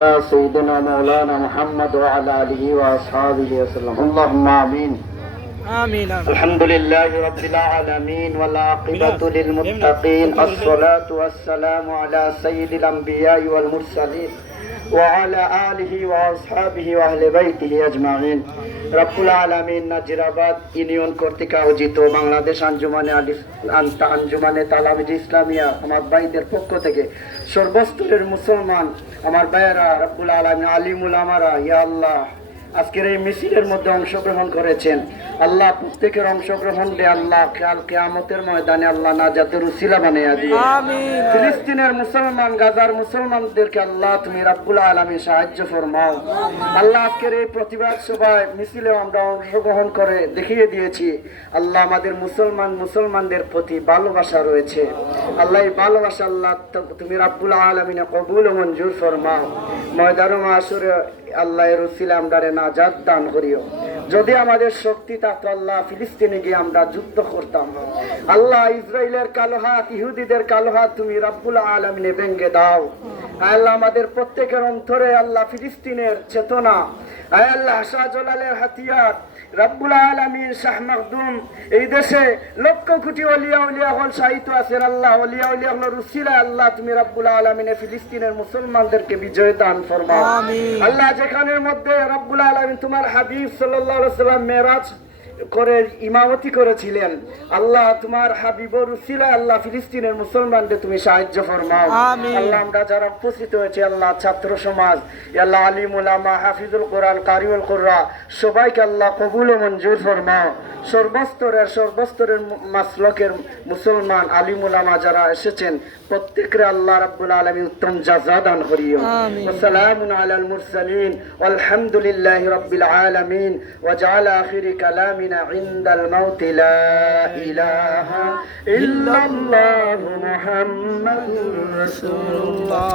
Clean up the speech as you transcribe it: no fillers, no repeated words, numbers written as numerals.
سيدنا مولانا محمد وعلى آله وأصحابه وسلم اللهم آمين آمين الحمد لله رب العالمين والعاقبة للمتقين الصلاة والسلام على سيد الأنبياء والمرسلين وعلى آله وأصحابه وأهل بيته أجمعين রব্বুল আলামিন নাজিরাবাদ ইউনিয়ন কর্তৃক আয়োজিত বাংলাদেশ আঞ্জুমানে তালামিজ ইসলামিয়া আমার ভাইদের পক্ষ থেকে সর্বস্তরের মুসলমান আমার ভাইয়েরা রব্বুল আলামিন আলিম উলামারা ইয়া আল্লাহ আজকের এই মিছিলের মধ্যে অংশগ্রহণ করেছেন আল্লাহ প্রত্যেকের অংশগ্রহণ দিয়ে আল্লাহ কাল কিয়ামতের ময়দানে আল্লাহ নাজাতের উসিলা বানিয়ে দিও আমিন। ফিলিস্তিনের মুসলমান গাজার মুসলমানদেরকে আল্লাহ তুমি রব্বুল আলামিন সাহায্য ফরমাও আল্লাহ আজকের এই প্রতিবাদ সভায় মিছিলে আমরা অংশগ্রহণ করে দেখিয়ে দিয়েছি আল্লাহ আমাদের মুসলমানদের প্রতি ভালোবাসা রয়েছে আল্লাহ এই ভালোবাসা আল্লাহ তুমি রব্বুল আলামিনে কবুল ও মঞ্জুর ফরমাও ময়দানে মাশরে আল্লাহর উসিলা আমরারে নাজাত দান করিও যদি আমাদের শক্তি থাকতো আল্লাহ ফিলিস্তিনে গিয়ে আমরা যুদ্ধ করতাম আল্লাহ ইসরায়েলের কালো হাত ইহুদিদের কালো হাত তুমি রব্বুল আলামিনে ভেঙে দাও আল্লাহ আমাদের প্রত্যেকের অন্তরে আল্লাহ ফিলিস্তিনের চেতনা আল্লাহ শাহজালালের হাতিয়ার রব্বুল আলামিন শাহ মাখদুম এই দেশে লক্ষ কোটি ওলিয়া হল শাহিদ আছেন আল্লাহ ওলিয়া হল রুসিলা আল্লাহ তুমি রব্বুল আলামিনে ফিলিস্তিনের মুসলমানদেরকে বিজয় দান ফরমাও আল্লাহ যেখানের মধ্যে রব্বুল আলামিন তোমার হাবিব সাল্লাল্লাহু আলাইহি ওয়াসাল্লাম মেরাজ করে ইমামতি করেছিলেন আল্লাহ তোমার হাবিবর উসিলা আল্লাহ ফিলিস্তিনের মুসলমানদের তুমি সাহায্য ফরমাও আল্লাহ আমরা যারা উপস্থিত হয়েছে আল্লাহ ছাত্র সমাজ আল্লাহ আলিম উলামা হাফিজুল কোরআন কারিউল কুররা সবাইকে আল্লাহ কবুল ও মঞ্জুর ফরমাও সর্বস্তরের মাসলকের মুসলমান আলিম উলামা যারা এসেছেন প্রত্যেকরে আল্লাহ রাব্বুল আলামিন উত্তম জাযা দান করিও ওয়াসসালামু আলাল মুরসালিন আলহামদুলিল্লাহি রাব্বিল আলামিন ওয়া জাআলা আখিরি কালামিনা ইনদাল মাউত লা ইলাহা ইল্লাল্লাহু মুহাম্মাদুর রাসূলুল্লাহ।